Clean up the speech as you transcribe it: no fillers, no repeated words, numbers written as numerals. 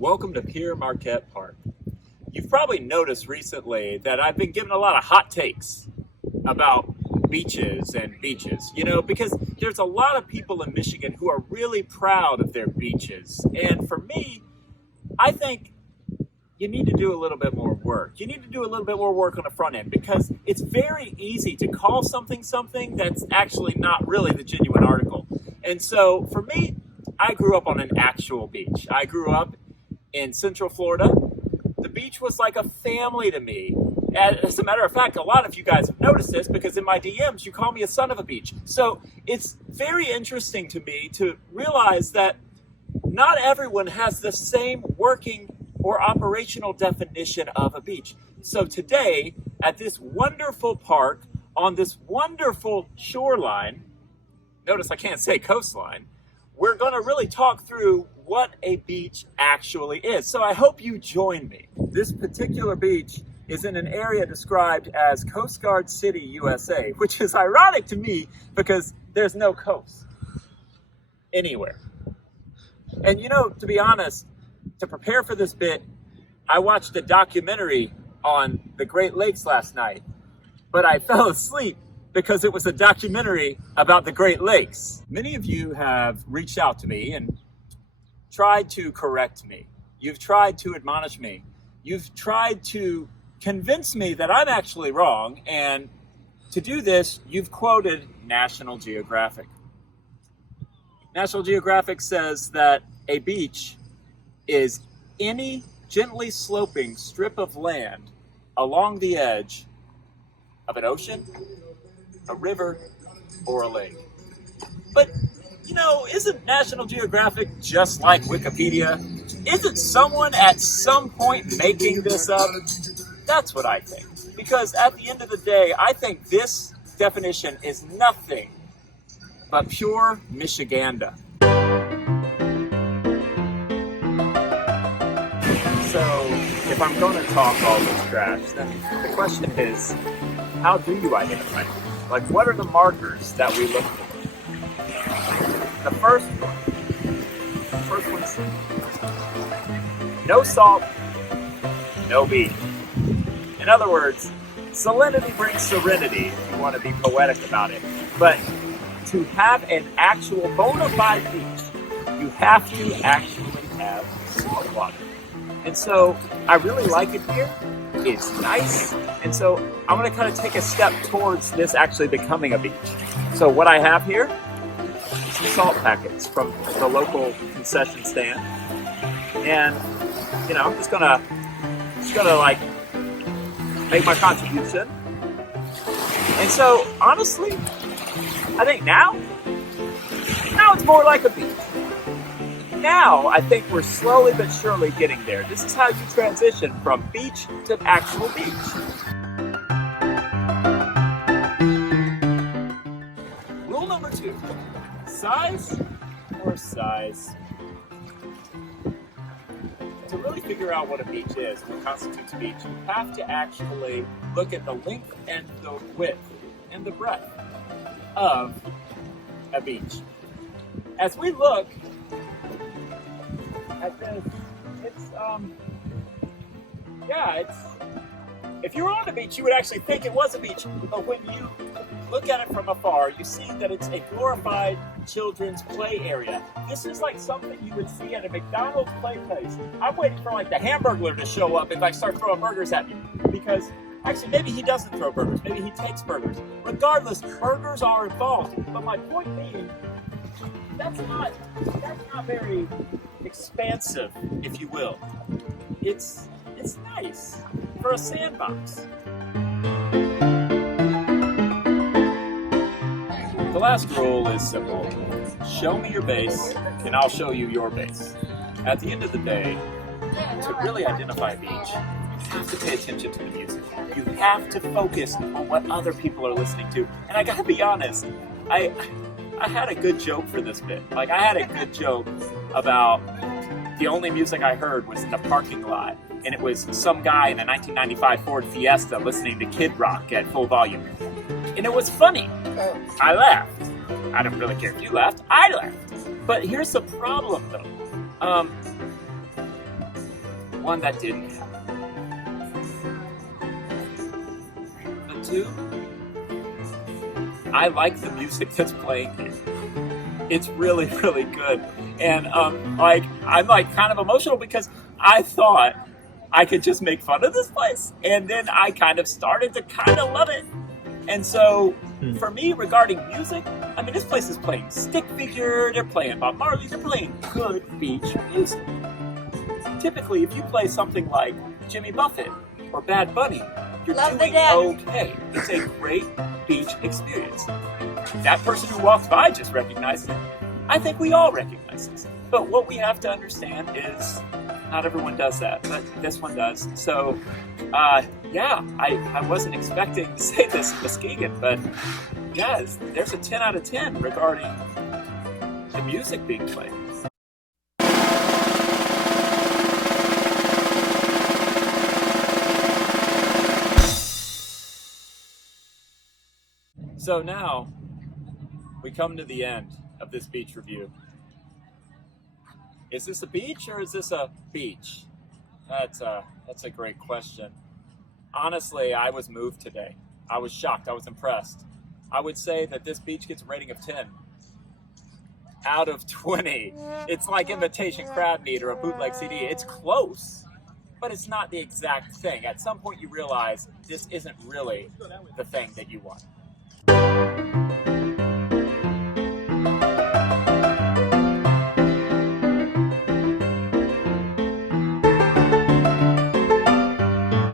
Welcome to Pier Marquette Park. You've probably noticed recently that I've been giving a lot of hot takes about beaches and beaches, because there's a lot of people in Michigan who are really proud of their beaches. And for me, I think you need to do a little bit more work. You need to do a little bit more work on the front end because it's very easy to call something that's actually not really the genuine article. And so for me, I grew up on an actual beach. I grew up in Central Florida. The beach was like a family to me. As a matter of fact, a lot of you guys have noticed this because in my DMs, you call me a son of a beach. So it's very interesting to me to realize that not everyone has the same working or operational definition of a beach. So today, at this wonderful park, on this wonderful shoreline, notice I can't say coastline, we're going to really talk through what a beach actually is. So I hope you join me. This particular beach is in an area described as Coast Guard City, USA, which is ironic to me because there's no coast anywhere. And to be honest, to prepare for this bit, I watched a documentary on the Great Lakes last night, but I fell asleep because it was a documentary about the Great Lakes. Many of you have reached out to me and tried to correct me. You've tried to admonish me. You've tried to convince me that I'm actually wrong. And to do this, you've quoted National Geographic. National Geographic says that a beach is any gently sloping strip of land along the edge of an ocean, a river, or a lake. But, isn't National Geographic just like Wikipedia? Isn't someone at some point making this up? That's what I think. Because at the end of the day, I think this definition is nothing but pure Michiganda. So, if I'm going to talk all this trash, then the question is, how do you identify it? Like, what are the markers that we look for? The first one's no salt, no beach. In other words, salinity brings serenity, if you want to be poetic about it. But to have an actual bona fide beach, you have to actually have salt water. And so I really like it here. It's nice. And so I'm going to kind of take a step towards this actually becoming a beach. So what I have here is some salt packets from the local concession stand. And, I'm just going to like make my contribution. And so honestly, I think now it's more like a beach. Now, I think we're slowly but surely getting there. This is how you transition from beach to actual beach. Rule number 2, size or size. To really figure out what a beach is, what constitutes a beach, you have to actually look at the length and the width and the breadth of a beach. As we look at this, it's if you were on the beach, you would actually think it was a beach, but when you look at it from afar, you see that it's a glorified children's play area. This is like something you would see at a McDonald's play place. I'm waiting for like the Hamburglar to show up if I start throwing burgers at you, because actually maybe he doesn't throw burgers, maybe he takes burgers. Regardless, burgers are involved. But my point being, that's not very expansive, if you will. It's nice for a sandbox. The last rule is simple. Show me your base, and I'll show you your base. At the end of the day, to really identify a beach, you have to pay attention to the music. You have to focus on what other people are listening to. And I gotta be honest, I had a good joke for this bit. Like, I had a good joke about the only music I heard was in the parking lot. And it was some guy in a 1995 Ford Fiesta listening to Kid Rock at full volume. And it was funny. I laughed. I don't really care if you laughed. I laughed. But here's the problem, though. one that didn't happen. But two, I like the music that's playing here. It's really, really good. And I'm kind of emotional because I thought I could just make fun of this place. And then I kind of started to kind of love it. And so for me, regarding music, I mean, this place is playing Stick Figure, they're playing Bob Marley, they're playing good beach music. Typically, if you play something like Jimmy Buffett or Bad Bunny, you're doing okay. It's a great beach experience. That person who walks by just recognizes it. I think we all recognize this. But what we have to understand is not everyone does that, but this one does. So, yeah, I wasn't expecting to say this in Muskegon, but yeah, there's a 10 out of 10 regarding the music being played. So now, we come to the end of this beach review. Is this a beach or is this a beach? That's a great question. Honestly, I was moved today. I was shocked. I was impressed. I would say that this beach gets a rating of 10 out of 20. It's like Imitation Crab Meat or a bootleg CD. It's close, but it's not the exact thing. At some point you realize this isn't really the thing that you want.